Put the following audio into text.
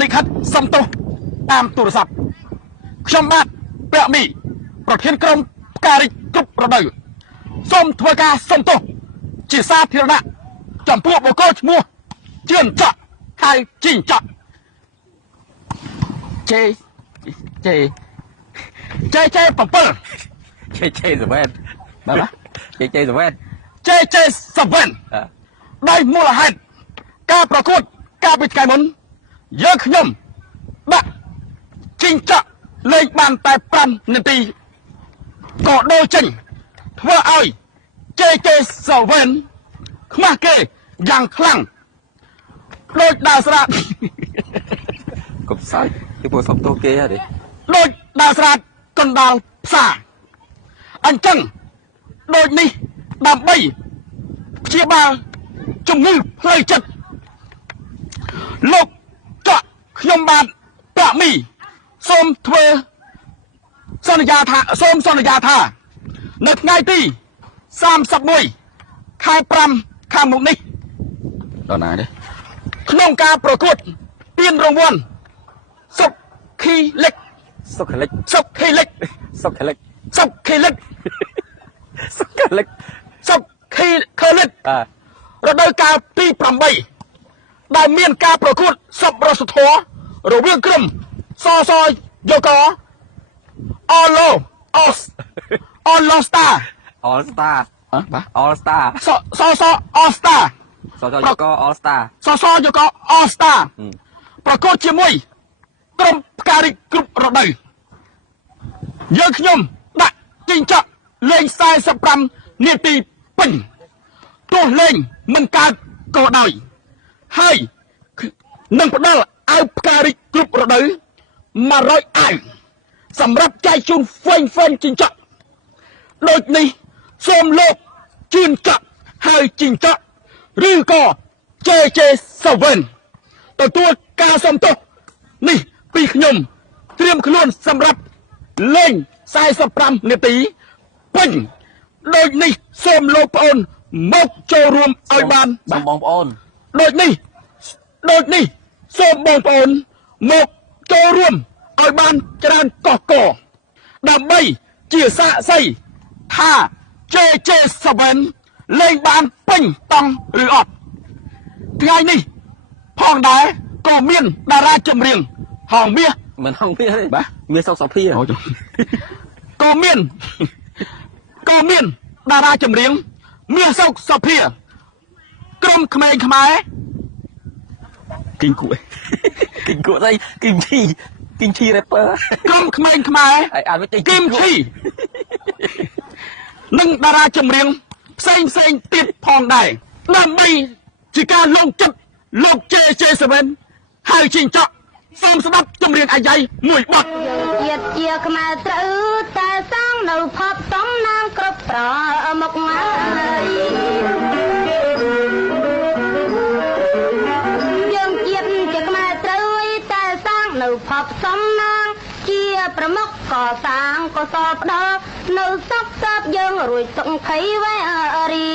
លិខិតសំទោសតាមទូរស័ព្ទខ្ញុំបាទប្រាក់មីប្រធានក្រុមផ្ការិចគ្រប់រដូវសូមធ្វើការសំទោសជាសាធារណៈចំពោះបុគ្គលឈ្មោះជឿនច័កហើយជីងច័កជេ7ដោយមូលហេតុការប្រកួតកាលពីថ្ងៃមុនយើងខ្ញុំដាក់ជីងច័កលេងបានតែ5នាទីក៏ដូរចេញធ្វើឲ្យ JJ7 ខ្មាស់គេយ៉ាងខ្លាំងដូចដើរស្រាតកុំសាច់ពីពួកសំទោសគេហ៎ដូចដើរស្រាតកណ្ដាលផ្សារអញ្ចឹងដូចនេះដើម្បីព្យាបាលជំងឺផ្លូវចិត្តលោកច័កខ្ញុំបាទប្រាក់មីសូមសន្យាថានៅថ្ងៃទី31ខែ5ខាងមុខនេះដល់ណាទេក្នុងការប្រកួតពានរង្វាន់សុខីលិករដូវកាលទី8ដែលមានការប្រកួតសប្បុរសធម៌រវាងក្រុមសសយក All Star សស All Star សសយក All Star ប្រកួតជាមួយក្រុមផ្ការិចគ្រប់រដូវយើងខ្ញុំដាក់ជីងច័កលេង45នាទីពេញទោះលេងមិនកើតក៏ដោយហើយនឹងផ្ដល់ឲ្យផ្ការិចគ្រប់រដូវ100អាវសម្រាប់ចែកជូនហ្វេងជីងច័កដូចនេះសូមលោកជឿនច័កហើយជីងច័កឬក៏ JJ7 ទទួលការសំទោសនេះពីខ្ញុំត្រៀមខ្លួនសម្រាប់លេង45នាទីពេញដូចនេះសូមលោកប្អូនមកចូលរួមឲ្យបានបងប្អូនដូចនេះសូមបងប្អូនមកចូលរួមឲ្យបានច្រើនកកដើម្បីជាសាក្សីថា JJ7 លេងបានពេញតង់ឬអត់ថ្ងៃនេះផងដែរក៏មានតារាចម្រៀងហងមាសមិនហងមាសទេបាទមាសសុកសុភាក៏មានតារាចម្រៀងមាសសុកសុភាក្រុមក្មេងខ្មែរគីងគួយស្អីគីងឈី rapper ក្រុមក្មេងខ្មែរគីមឈីនិងតារាចម្រៀងផ្សេងទៀតផងដែរដើម្បីជាការលងចិត្តលោក JJ7 ហើយជីងច័កសូមស្ដាប់ចម្រៀងអាយ៉ៃមួយបទជាតិជាខ្មែរត្រូវតែសាងនៅភពសំណាងគ្រប់ប្រមុខយើងជាតិជាខ្មែរត្រូវតែសាងនៅភពសំណាងជាប្រមុខកសាងកសលផ្ដល់នៅសុខសាបយើងរួចសុខភ័យវេរី